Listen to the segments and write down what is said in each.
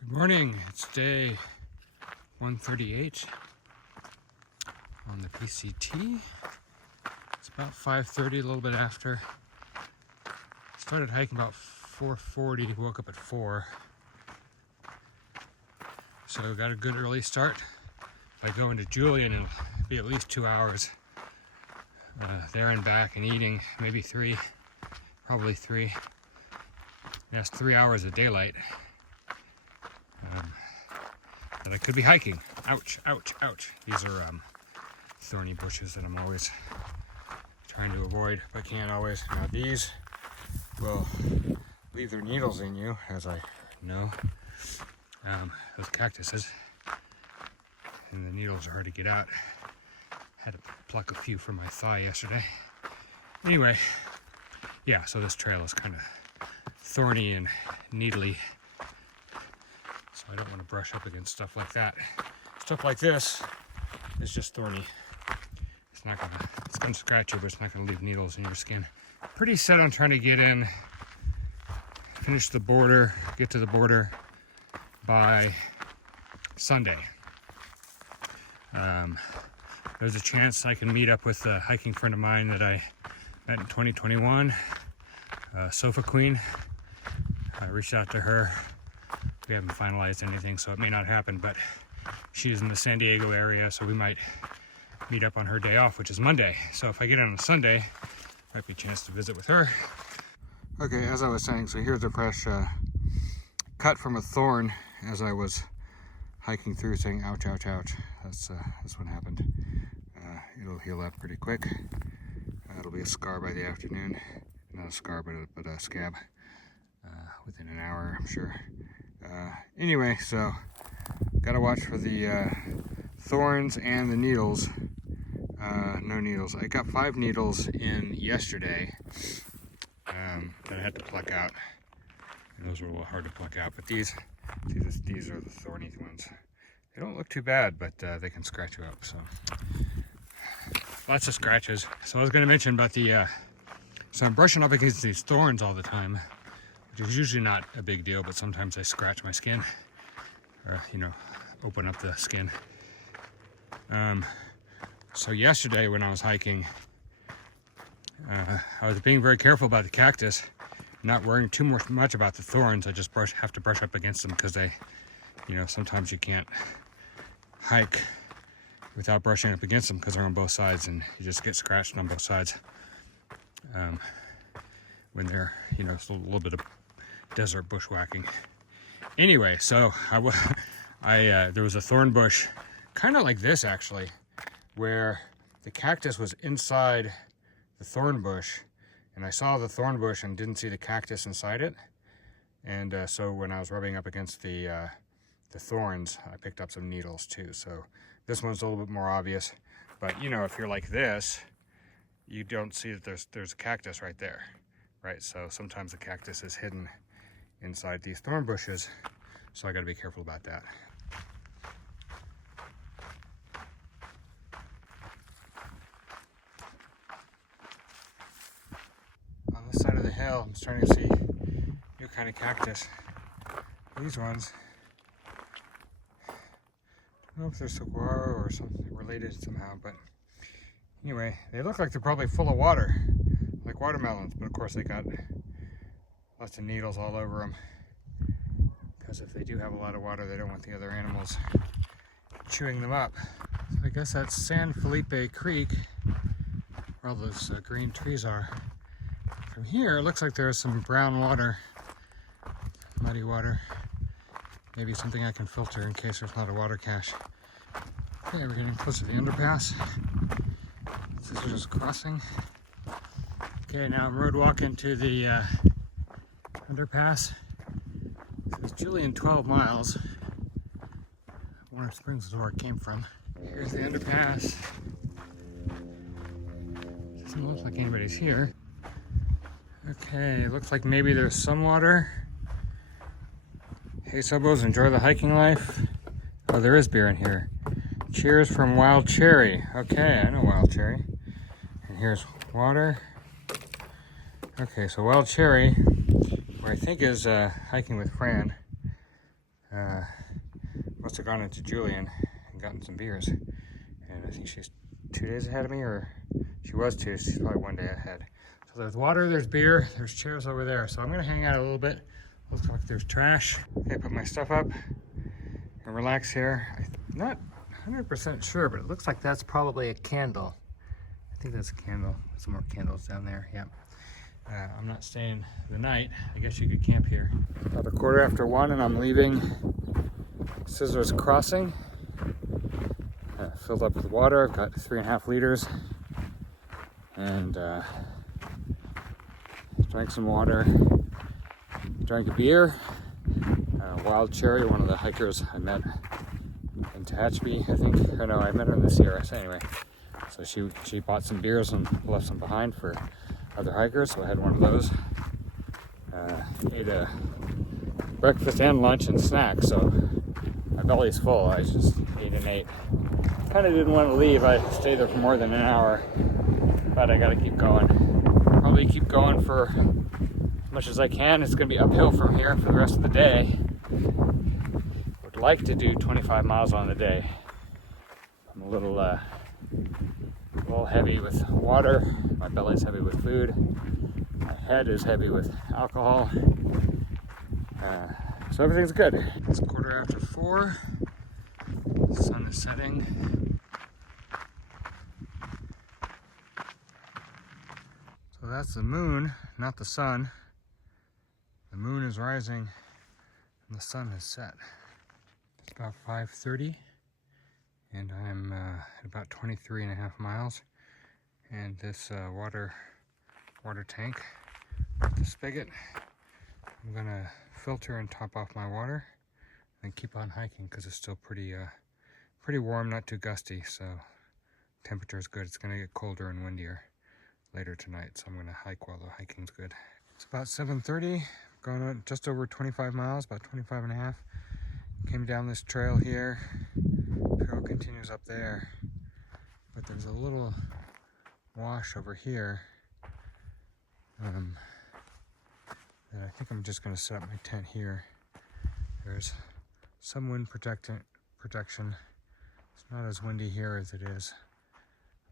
Good morning, it's day 138 on the PCT. It's about 5:30, a little bit after. Started hiking about 4:40, woke up at 4. So got a good early start. If I go into Julian, it'll be at least 2 hours there and back and eating, maybe 3, probably 3. That's 3 hours of daylight. That I could be hiking. Ouch, ouch, ouch. These are thorny bushes that I'm always trying to avoid, but can't always. Now these will leave their needles in you, as I know. Those cactuses. And the needles are hard to get out. Had to pluck a few from my thigh yesterday. Anyway, yeah, so this trail is kind of thorny and needly. So I don't want to brush up against stuff like that. Stuff like this is just thorny. It's gonna scratch you, but it's not gonna leave needles in your skin. Pretty set on trying to get in, finish the border, get to the border by Sunday. There's a chance I can meet up with a hiking friend of mine that I met in 2021, Sofa Queen. I reached out to her. We haven't finalized anything, so it may not happen, but she's in the San Diego area, so we might meet up on her day off, which is Monday. So if I get in on Sunday, might be a chance to visit with her. Okay, as I was saying, so here's a fresh cut from a thorn as I was hiking through, saying ouch, ouch, ouch. That's what happened. It'll heal up pretty quick. It'll be a scar by the afternoon. Not a scar, but a scab within an hour, I'm sure. Anyway, so gotta watch for the thorns and the needles. No needles. I got 5 needles in yesterday that I had to pluck out. And those were a little hard to pluck out, but these are the thorny ones. They don't look too bad, but they can scratch you up. So lots of scratches. So I was going to mention about the. So I'm brushing up against these thorns all the time, which is usually not a big deal, but sometimes they scratch my skin, or open up the skin. So yesterday when I was hiking, I was being very careful about the cactus, not worrying too much about the thorns. I just have to brush up against them because they, sometimes you can't hike without brushing up against them because they're on both sides and you just get scratched on both sides. When they're, it's a little bit of desert bushwhacking. Anyway, so there was a thorn bush, kind of like this actually, where the cactus was inside the thorn bush, and I saw the thorn bush and didn't see the cactus inside it. And so when I was rubbing up against the thorns, I picked up some needles too. So this one's a little bit more obvious, but if you're like this, you don't see that there's a cactus right there, right? So sometimes the cactus is hidden inside these thorn bushes, so I got to be careful about that. On this side of the hill, I'm starting to see new kind of cactus. These ones, I don't know if they're saguaro or something related somehow, but anyway, they look like they're probably full of water, like watermelons, but of course they got lots of needles all over them, because if they do have a lot of water, they don't want the other animals chewing them up. So I guess that's San Felipe Creek, where all those green trees are. From here, it looks like there's some brown water, muddy water. Maybe something I can filter in case there's not a water cache. Okay, we're getting close to the underpass. This is just crossing. Okay, now I'm road walking to the underpass. This is Julian 12 miles. Warner Springs is where it came from. Here's the underpass. Doesn't look like anybody's here. Okay, looks like maybe there's some water. Hey SOBOs, enjoy the hiking life. Oh, there is beer in here. Cheers from Wild Cherry. Okay, I know Wild Cherry. And here's water. Okay, so Wild Cherry, where I think is hiking with Fran. must have gone into Julian and gotten some beers. And I think she's 2 days ahead of me, or she was 2, she's probably 1 day ahead. So there's water, there's beer, there's chairs over there. So I'm gonna hang out a little bit. Looks like there's trash. Okay, put my stuff up and relax here. I'm not 100% sure, but it looks like that's probably a candle. I think that's a candle. Some more candles down there, yeah. I'm not staying the night. I guess you could camp here. About 1:15 and I'm leaving Scissors Crossing. Filled up with water. I've got 3.5 liters. And drank some water. Drank a beer. Wild Cherry, one of the hikers I met in Tehachapi, I think. Or no, I met her in the Sierras anyway. So she bought some beers and left some behind for other hikers, so I had one of those. Ate a breakfast and lunch and snack, so my belly's full. I just ate and ate. Kind of didn't want to leave. I stayed there for more than an hour, but I gotta keep going. Probably keep going for as much as I can. It's gonna be uphill from here for the rest of the day. Would like to do 25 miles on the day. I'm a little heavy with water. My belly's heavy with food. My head is heavy with alcohol. So everything's good. It's 4:15. The sun is setting. So that's the moon, not the sun. The moon is rising and the sun has set. It's about 5:30 and I'm at about 23.5 miles. And this water tank, the spigot, I'm gonna filter and top off my water and keep on hiking because it's still pretty warm, not too gusty, so temperature is good. It's gonna get colder and windier later tonight, so I'm gonna hike while the hiking's good. It's about 7:30, going on just over 25 miles, about 25.5. Came down this trail here. Trail continues up there, but there's a little wash over here. And I think I'm just going to set up my tent here. There's some wind protection. It's not as windy here as it is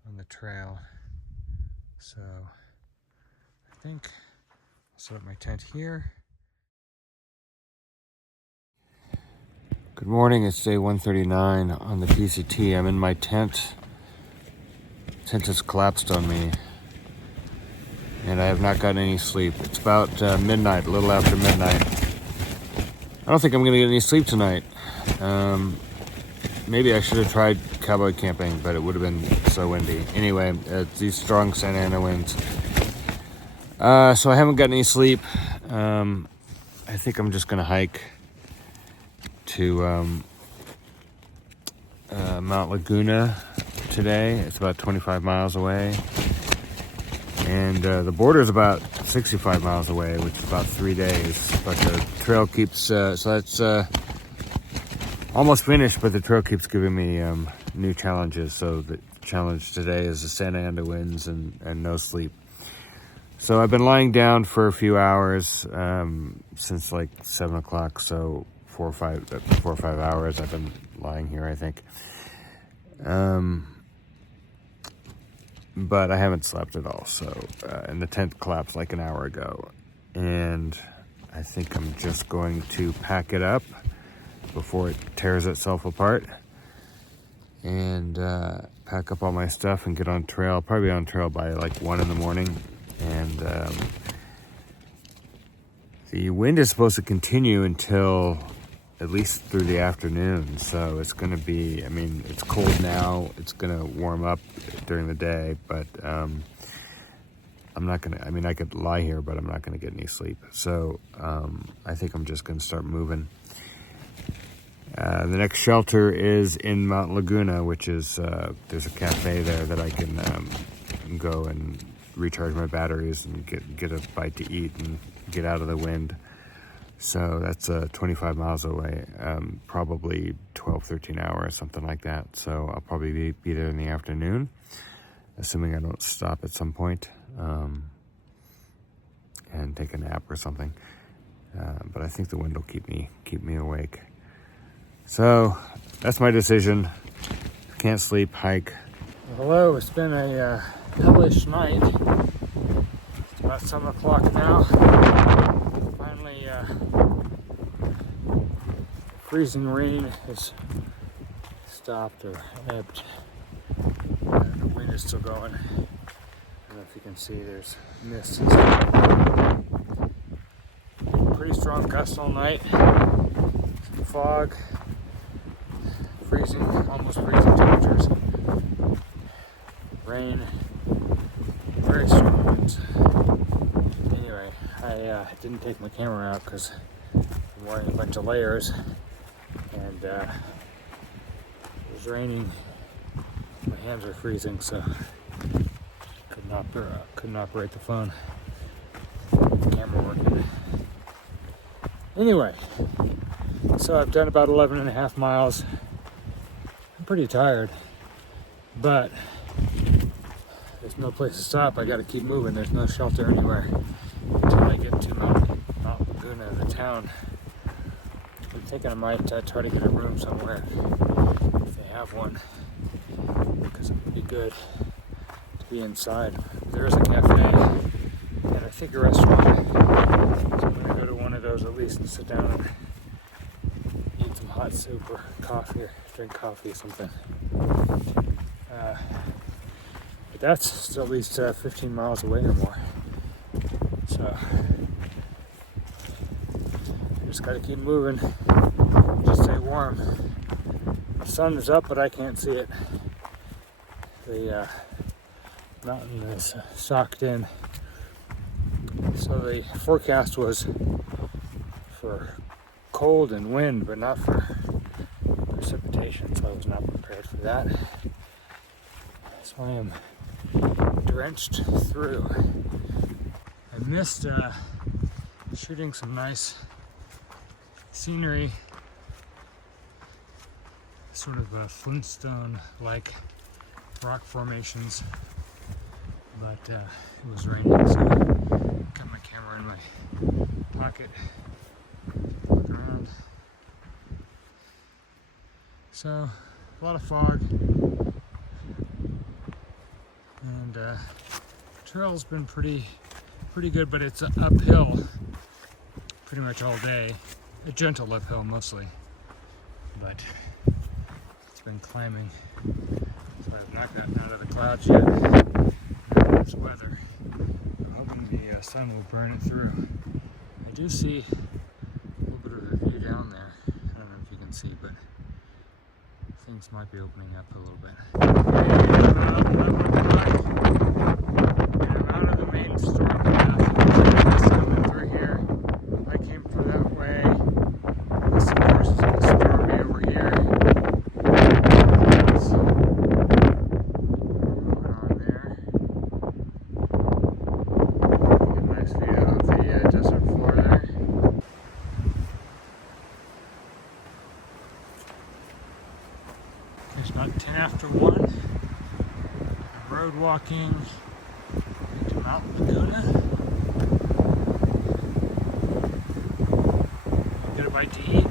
on the trail. So I think I'll set up my tent here. Good morning, it's day 139 on the PCT. I'm in my tent. Tent has collapsed on me and I have not gotten any sleep. It's about midnight, a little after midnight. I don't think I'm gonna get any sleep tonight. Maybe I should have tried cowboy camping, but it would have been so windy. Anyway, it's these strong Santa Ana winds. So I haven't gotten any sleep. I think I'm just gonna hike to Mount Laguna today. It's about 25 miles away. And the border is about 65 miles away, which is about 3 days. But the trail keeps, so that's almost finished, but the trail keeps giving me new challenges. So the challenge today is the Santa Ana winds and no sleep. So I've been lying down for a few hours since like 7 o'clock. So 4 or 5 hours I've been lying here, I think. But I haven't slept at all, so, and the tent collapsed like an hour ago. And I think I'm just going to pack it up before it tears itself apart. And pack up all my stuff and get on trail. I'll probably be on trail by like 1 in the morning. And the wind is supposed to continue until at least through the afternoon, so it's going to be, I mean, it's cold now, it's going to warm up during the day, but I'm not going to, I mean, I could lie here, but I'm not going to get any sleep, so I think I'm just going to start moving. The next shelter is in Mount Laguna, which is, there's a cafe there that I can go and recharge my batteries and get a bite to eat and get out of the wind. So that's 25 miles away, probably 12, 13 hours, something like that. So I'll probably be there in the afternoon, assuming I don't stop at some point and take a nap or something. But I think the wind will keep me awake. So that's my decision. Can't sleep, hike. Hello, it's been a hellish night. It's about 7 o'clock now. Finally, freezing rain has stopped or ebbed. The wind is still going. I don't know if you can see, there's mist and stuff. Pretty strong gusts all night. Some fog. Freezing, almost freezing temperatures. Rain. Very strong winds. Anyway, I didn't take my camera out because I'm wearing a bunch of layers, and it was raining. My hands are freezing, so couldn't operate the phone. The camera working. Anyway, so I've done about 11 and a half miles. I'm pretty tired, but there's no place to stop. I got to keep moving. There's no shelter anywhere until I get to Mount Laguna, the town. I'm thinking I might try to get a room somewhere if they have one, because it would be good to be inside. There is a cafe and I think a restaurant, so I'm going to go to one of those at least and sit down and eat some hot soup or coffee, or drink coffee or something. But that's still at least 15 miles away or more. So just gotta keep moving, just stay warm. The sun is up, but I can't see it. The mountain is socked in. So the forecast was for cold and wind, but not for precipitation, so I was not prepared for that. So I am drenched through. I missed shooting some nice scenery, sort of Flintstone-like rock formations, but it was raining, so I got my camera in my pocket, walk around. So a lot of fog, and trail's been pretty good, but it's uphill pretty much all day. A gentle uphill mostly, but it's been climbing, so I've not gotten out of the clouds yet. This weather, I'm hoping the sun will burn it through. I do see a little bit of a view down there. I don't know if you can see, but things might be opening up a little bit. About 11 o'clock, and I'm out of the main storm path. It's coming through here. I came through that way. This, of course, is going to storm me over here. What's going on there? Get a nice view of the desert floor there. It's about 10 after 1. I'm road walking to Mount Laguna. Get a bite to eat.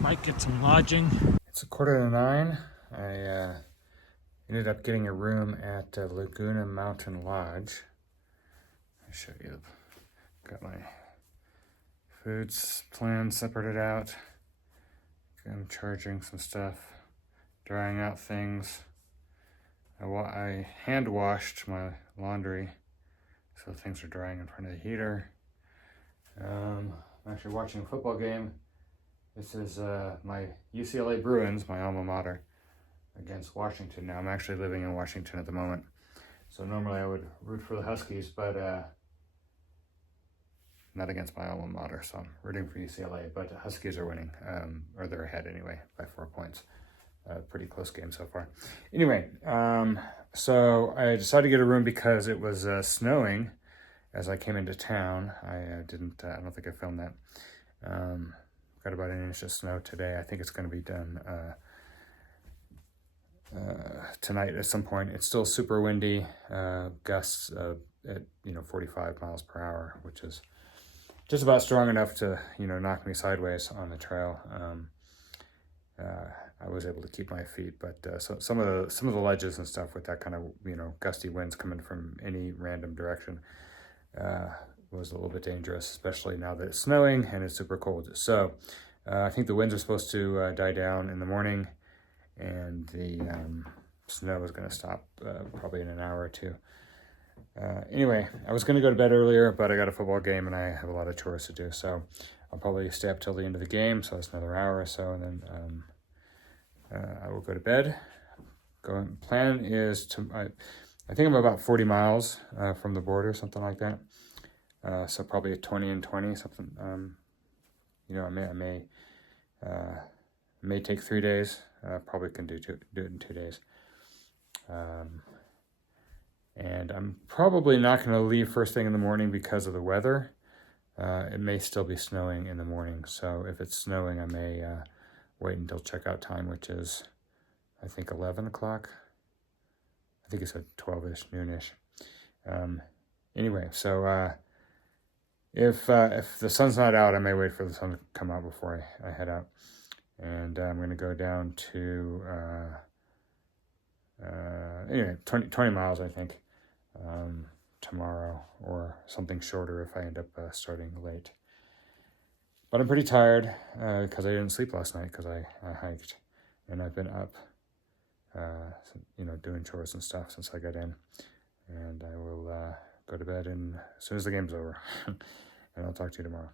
Might get some lodging. It's 8:45. I ended up getting a room at Laguna Mountain Lodge. I'll show you. Got my foods plan separated out. I'm charging some stuff, drying out things. I hand washed my laundry, so things are drying in front of the heater. I'm actually watching a football game. This is my UCLA Bruins, my alma mater, against Washington. Now I'm actually living in Washington at the moment, so normally I would root for the Huskies, but not against my alma mater, so I'm rooting for UCLA, but the Huskies are winning, or they're ahead anyway, by 4 points. Pretty close game so far. Anyway, so I decided to get a room because it was snowing as I came into town. I don't think I filmed that. Got about 1 inch of snow today. I think it's going to be done tonight at some point. It's still super windy, gusts at 45 miles per hour, which is just about strong enough to knock me sideways on the trail. I was able to keep my feet, but so some of the ledges and stuff with that kind of, you know, gusty winds coming from any random direction was a little bit dangerous, especially now that it's snowing and it's super cold. So I think the winds are supposed to die down in the morning, and the snow is going to stop probably in an hour or two. Anyway, I was going to go to bed earlier, but I got a football game and I have a lot of chores to do, so I'll probably stay up till the end of the game, so that's another hour or so, and then I will go to bed. Plan is to, I think I'm about 40 miles from the border, something like that. So probably a 20 and 20, something. You know, I may take 3 days. Probably can do it in 2 days. And I'm probably not going to leave first thing in the morning because of the weather. It may still be snowing in the morning, so if it's snowing, I may wait until checkout time, which is, I think, 11 o'clock. I think it's at 12-ish, noonish. Anyway, so if the sun's not out, I may wait for the sun to come out before I head out. And I'm going to go down to, anyway, 20 miles, I think, tomorrow, or something shorter if I end up starting late. But I'm pretty tired because I didn't sleep last night because I hiked, and I've been up, you know, doing chores and stuff since I got in. And I will go to bed as soon as the game's over, and I'll talk to you tomorrow.